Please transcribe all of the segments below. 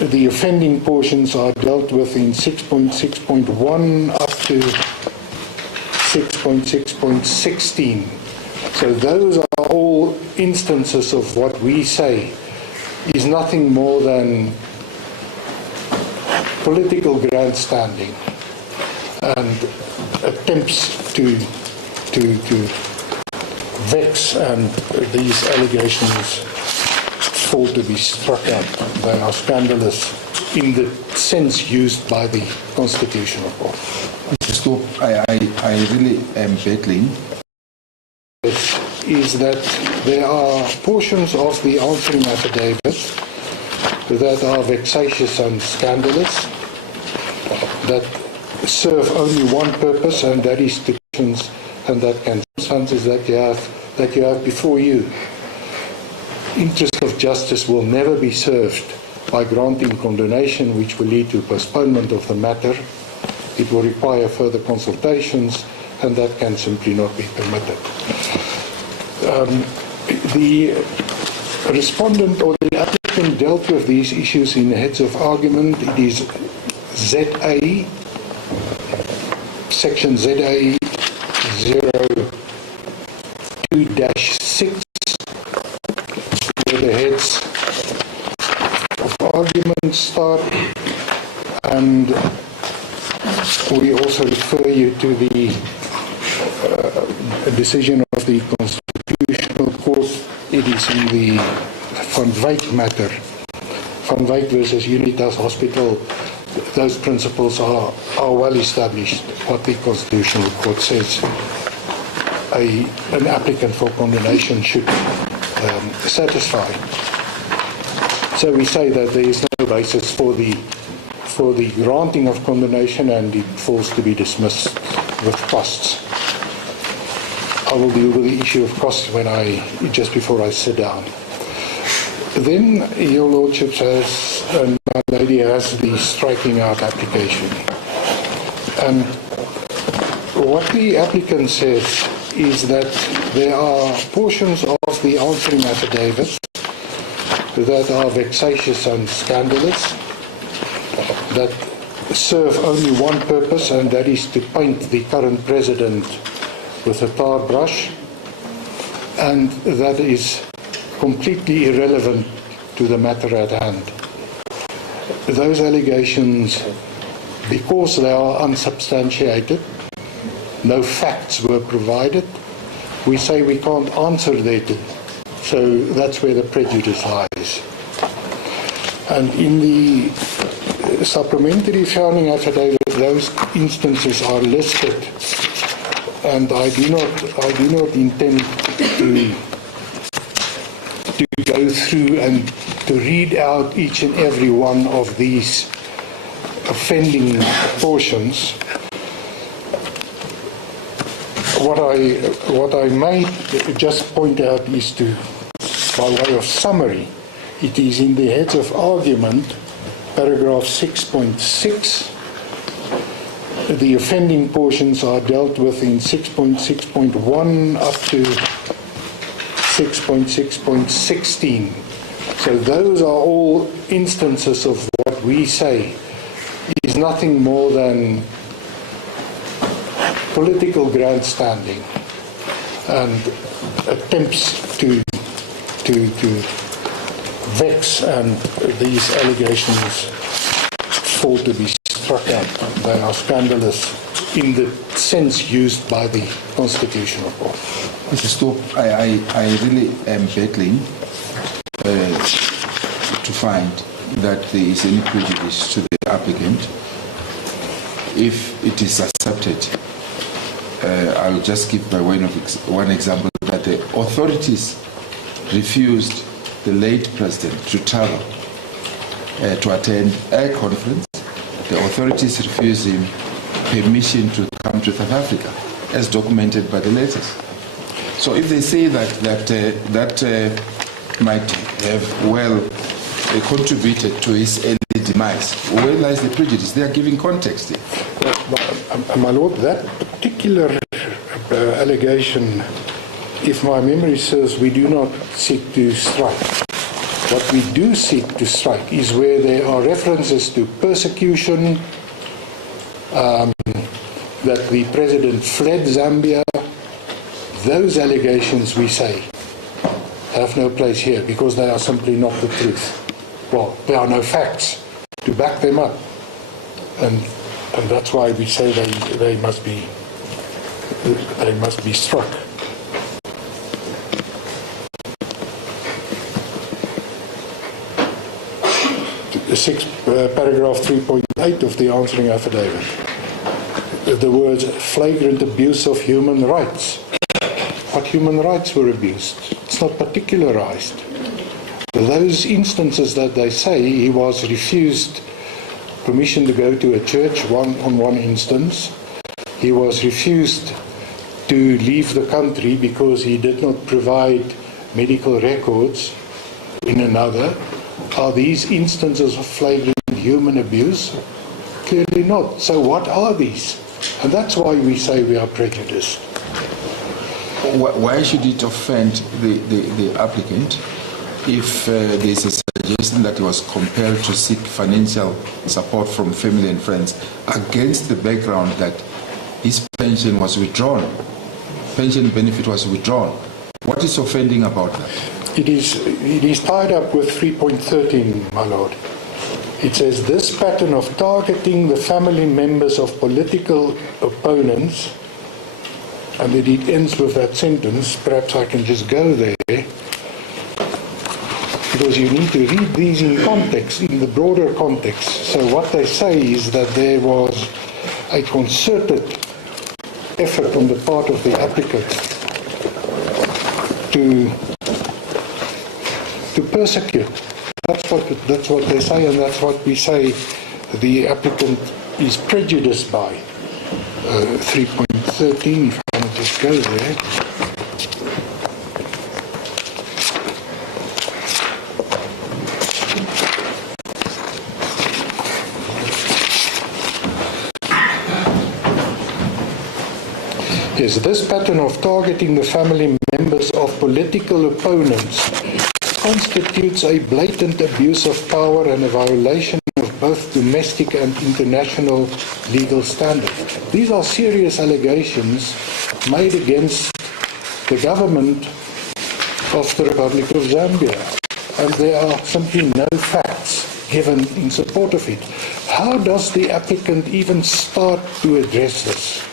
The offending portions are dealt with in 6.6.1 up to 6.6.16. So those are all instances of what we say is nothing more than political grandstanding and attempts to vex, and these allegations fall to be struck out. They are scandalous in the sense used by the Constitutional Court. Mr. Stoop, I really am battling. Is that there are portions of the answering affidavit that are vexatious and scandalous, that serve only one purpose, and that is to and that can circumstances that you have before you. Interest of justice will never be served by granting condonation, which will lead to postponement of the matter. It will require further consultations, and that can simply not be permitted. The respondent or the applicant dealt with these issues in heads of argument. It is ZA, section ZA 02-6, where the heads of argument start, and we also refer you to the decision of the Constitutional Court. It is in the Van Wyk matter, Van Wyk versus Unitas Hospital. Those principles are well established. What the Constitutional Court says an applicant for condonation should satisfy. So we say that there is no basis for the granting of condonation, and it falls to be dismissed with costs. I will deal with the issue of costs just before I sit down. Then your Lordship says, and my lady has the striking out application. And what the applicant says is that there are portions of the answering affidavit that are vexatious and scandalous, that serve only one purpose, and that is to paint the current president with a tar brush, and that is completely irrelevant to the matter at hand. Those allegations, because they are unsubstantiated, no facts were provided, we say we can't answer thereto. So that's where the prejudice lies. And in the supplementary founding affidavit, those instances are listed, and I do not intend to go through and to read out each and every one of these offending portions. What I may just point out is to, by way of summary, it is in the heads of argument, paragraph 6.6. The offending portions are dealt with in 6.6.1 up to 6.6.16. So those are all instances of what we say is nothing more than political grandstanding and attempts to vex, and these allegations fall to be struck out. They are scandalous in the sense used by the Constitutional Court. Mr. Stoop, I really am battling to find that there is any prejudice to the applicant. If it is accepted, I'll just give by way of one example that the authorities refused the late president to travel to attend a conference. The authorities refused him permission to come to South Africa, as documented by the letters. So if they say that might have contributed to his early demise, where lies the prejudice? They are giving context here. My Lord, that particular allegation, if my memory serves, we do not seek to strike. What we do seek to strike is where there are references to persecution, that the president fled Zambia. Those allegations, we say, have no place here because they are simply not the truth. Well, there are no facts to back them up. And that's why we say they must be struck. Paragraph 3.8 of the answering affidavit. The words flagrant abuse of human rights. What human rights were abused? It's not particularized. Those instances that they say, he was refused permission to go to a church on one instance. He was refused to leave the country because he did not provide medical records in another. Are these instances of flagrant human abuse? Clearly not. So what are these? And that's why we say we are prejudiced. Why should it offend the applicant if there's a suggestion that he was compelled to seek financial support from family and friends against the background that his pension was withdrawn, pension benefit was withdrawn? What is offending about that? It is tied up with 3.13, my lord. It says, this pattern of targeting the family members of political opponents, and then it ends with that sentence. Perhaps I can just go there, because you need to read these in context, in the broader context. So what they say is that there was a concerted effort on the part of the applicant to persecute. That's what they say, and that's what we say the applicant is prejudiced by. 3.13, if I want to just go there. Yes, this pattern of targeting the family members of political opponents constitutes a blatant abuse of power and a violation of both domestic and international legal standards. These are serious allegations made against the government of the Republic of Zambia, and there are simply no facts given in support of it. How does the applicant even start to address this?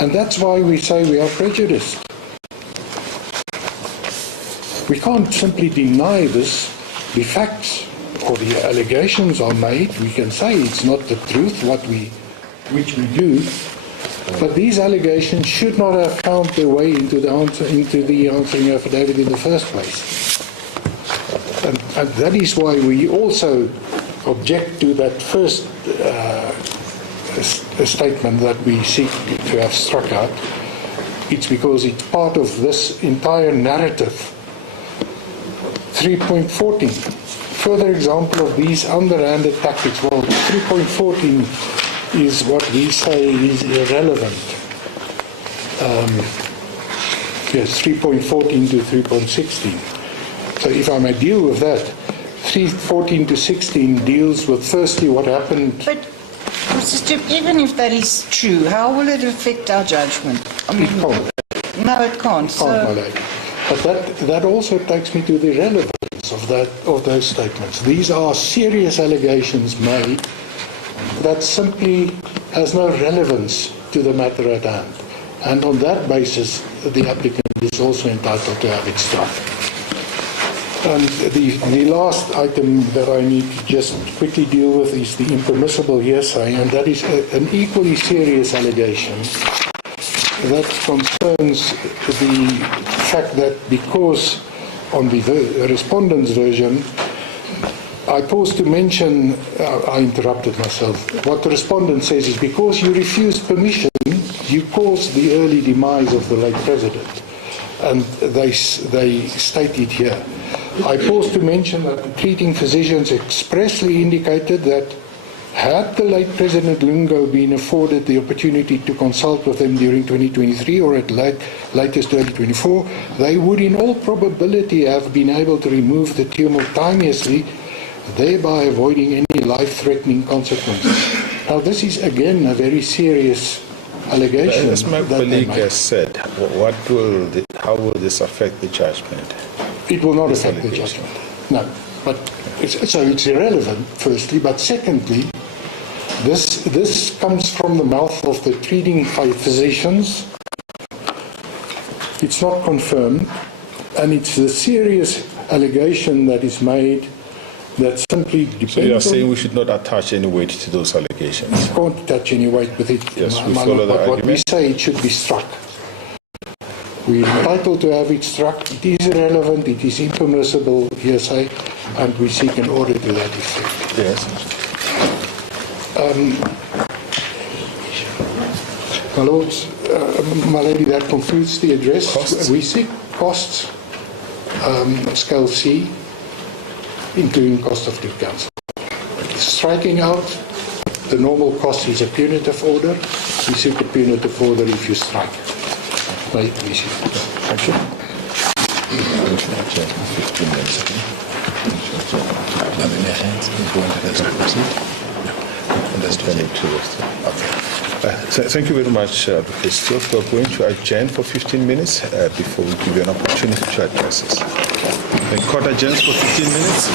And that's why we say we are prejudiced. We can't simply deny this. The facts or the allegations are made. We can say it's not the truth, which we do. But these allegations should not have found their way into the answering affidavit in the first place. And that is why we also object to that first statement that we seek to have struck out. It's because it's part of this entire narrative. 3.14, further example of these underhanded tactics. Well, 3.14 is what we say is irrelevant. Yes, 3.14 to 3.16. So if I may deal with that, 3.14 to 16 deals with firstly what happened. But, Sister, even if that is true, how will it affect our judgment? I mean, It can't. No, it can't. It can't, my lady. But that also takes me to the relevance of those statements. These are serious allegations made that simply has no relevance to the matter at hand. And on that basis, the applicant is also entitled to have it struck. And the last item that I need to just quickly deal with is the impermissible hearsay, and that is an equally serious allegation that concerns the fact that because on the respondent's version, I paused to mention, I interrupted myself. What the respondent says is because you refused permission, you caused the early demise of the late president. And they state it here. I paused to mention that the treating physicians expressly indicated that Had the late President Lungu been afforded the opportunity to consult with them during 2023 or at latest 2024, they would in all probability have been able to remove the tumor timeously, thereby avoiding any life-threatening consequences. Now, this is again a very serious allegation. As my colleague has said, how will this affect the judgment? It will not affect the judgment. No, but so it's irrelevant, firstly, but secondly, this comes from the mouth of the treating physicians. It's not confirmed, and it's a serious allegation that is made that simply depends. So you are saying we should not attach any weight to those allegations? We can't attach any weight with it. Yes, we follow the what we argument. say, it should be struck. We are entitled to have it struck. It is irrelevant, it is impermissible hearsay, and we seek an order to that effect. Yes. My Lords, my Lady, that concludes the address. Costs? We seek costs, scale C, including cost of legal counsel. Striking out, the normal cost is a punitive order. We seek a punitive order if you strike. May it please you. Thank you. Thank you very much, Advocate Stewart. We're going to adjourn for 15 minutes before we give you an opportunity to address us. The court adjourns for 15 minutes.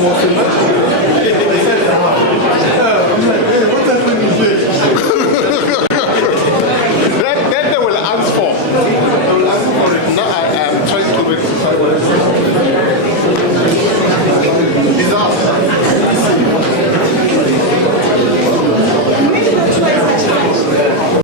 More